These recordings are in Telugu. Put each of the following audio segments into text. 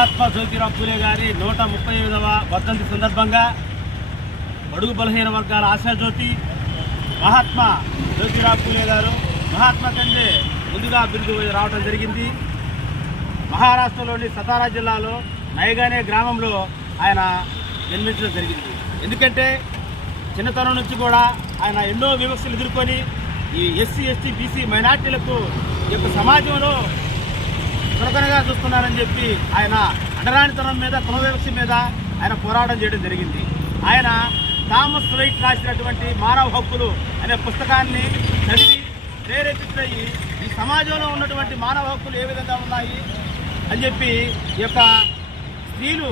మహాత్మా జ్యోతిరావు పూలే గారి 135వ వర్ధంతి సందర్భంగా బడుగు బలహీన వర్గాల ఆశాజ్యోతి మహాత్మా జ్యోతిరావు పూలే గారు మహాత్మా కంటే ముందుగా బిరుదు రావడం జరిగింది. మహారాష్ట్రలోని సతారా జిల్లాలో నయగానే గ్రామంలో ఆయన జన్మించడం జరిగింది. ఎందుకంటే చిన్నతనం నుంచి కూడా ఆయన ఎన్నో వివక్షలు ఎదుర్కొని ఈ ఎస్సీ ఎస్టీ బీసీ మైనార్టీలకు ఈ యొక్క సమాజంలో చులకనగా చూస్తున్నారని చెప్పి ఆయన అండరానితనం మీద కుల వివక్ష మీద ఆయన పోరాటం చేయడం జరిగింది. ఆయన థామస్ రైట్ రాసినటువంటి మానవ హక్కులు అనే పుస్తకాన్ని చదివి ప్రేరేపితయ్యి ఈ సమాజంలో ఉన్నటువంటి మానవ హక్కులు ఏ విధంగా ఉన్నాయి అని చెప్పి ఈ యొక్క స్త్రీలు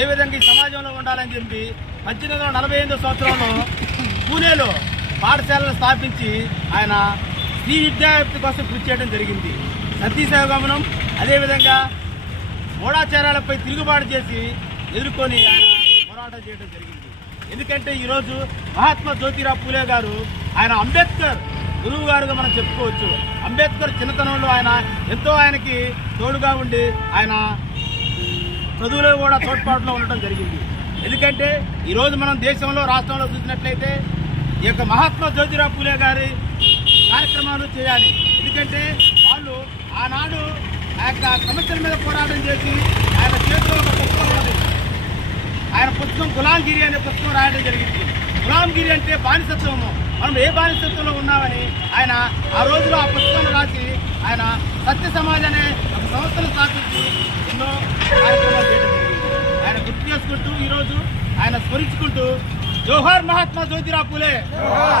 ఏ విధంగా ఈ సమాజంలో ఉండాలని చెప్పి 1848 సంవత్సరంలో పూణేలో పాఠశాలను స్థాపించి ఆయన స్త్రీ విద్యావ్యాప్తి కోసం కృషి చేయడం జరిగింది. సతీ సేవగమనం అదేవిధంగా మూఢాచారాలపై తిరుగుబాటు చేసి ఎదుర్కొని ఆయన పోరాటం చేయడం జరిగింది. ఎందుకంటే ఈరోజు మహాత్మా జ్యోతిరావు పూలే గారు ఆయన అంబేద్కర్ గురువు గారుగా మనం చెప్పుకోవచ్చు. అంబేద్కర్ చిన్నతనంలో ఆయన ఎంతో ఆయనకి తోడుగా ఉండి ఆయన చదువులో కూడా తోడ్పాటులో ఉండటం జరిగింది. ఎందుకంటే ఈరోజు మనం దేశంలో రాష్ట్రంలో చూసినట్లయితే ఈ యొక్క మహాత్మా జ్యోతిరావు పూలే గారి కార్యక్రమాలు చేయాలి. ఎందుకంటే వాళ్ళు ఆనాడు ఆ యొక్క సమస్యల మీద పోరాటం చేసి ఆయన చేతిలో ఒక పుస్తకం ఉన్నది. ఆయన పుస్తకం గులాంగిరి అనే పుస్తకం రాయడం జరిగింది. గులాంగిరి అంటే బానిసత్వము, మనం ఏ బానిసత్వంలో ఉన్నామని ఆయన ఆ రోజులో ఆ పుస్తకాన్ని రాసి ఆయన సత్య సమాజ్ అనే ఒక సంస్థను స్థాపించి ఎన్నో కార్యక్రమాలు చేయడం జరిగింది. ఆయన గుర్తు చేసుకుంటూ ఈరోజు ఆయన స్మరించుకుంటూ జోహార్ మహాత్మా జ్యోతిరావు పూలే,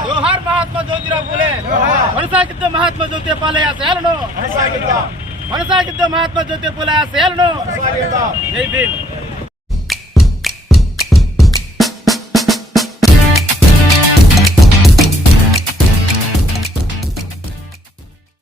జోహార్ మహాత్మా జ్యోతిరావు పూలే, కొనసాగిద్దాం మహాత్మా జ్యోతిరావు పూలే ఆశయాలను, కొనసాగిద్దాం మహాత్మా జ్యోతిరావు పూలే ఆశయాలను. జై భీమ్.